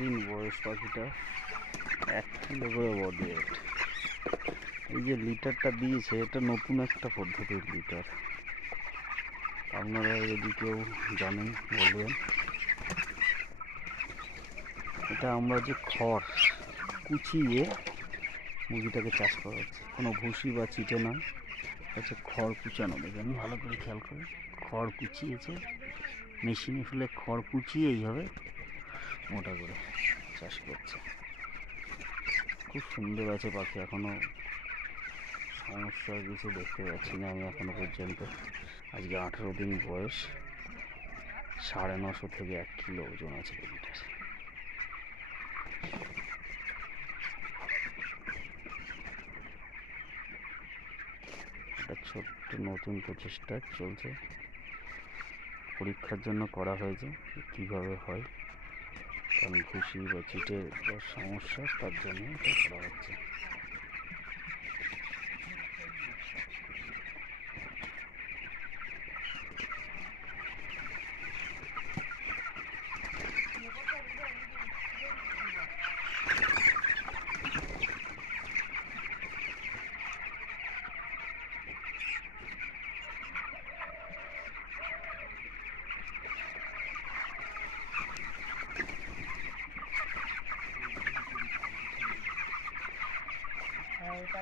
দিন বয়স পাখিটা 1 কিলো করে বডি ওয়েট। এই যে লিটারটা দিয়েছে এটা নতুন একটা পদ্ধতির লিটার, আপনারা যদি কেউ জানেন বলবেন। এটা আমরা যে খড় কুচিয়ে মুরগিটাকে চাষ করা হচ্ছে, কোনো ভুসি বা চিটে নয়, হচ্ছে খড় কুচানো। দেখেন ভালো করে খেয়াল করে, খড় কুচিয়েছে মেশিনে ফেলে, খড় কুচিয়ে এইভাবে মোটা করে চাষ করছে। খুব সুন্দর আছে পাখি, এখনও সমস্যা কিছু দেখতে পাচ্ছি না আমি এখনো পর্যন্ত। আজকে 18 দিন বয়স, 950 থেকে 1 কিলো ওজন আছে পাখিটার। একটা ছোট্ট নতুন প্রচেষ্টা চলছে, পরীক্ষার জন্য করা হয়েছে কিভাবে হয়, কারণ ভুসি বা চিটের সমস্যা, তার জন্য এটা করা হচ্ছে। এটা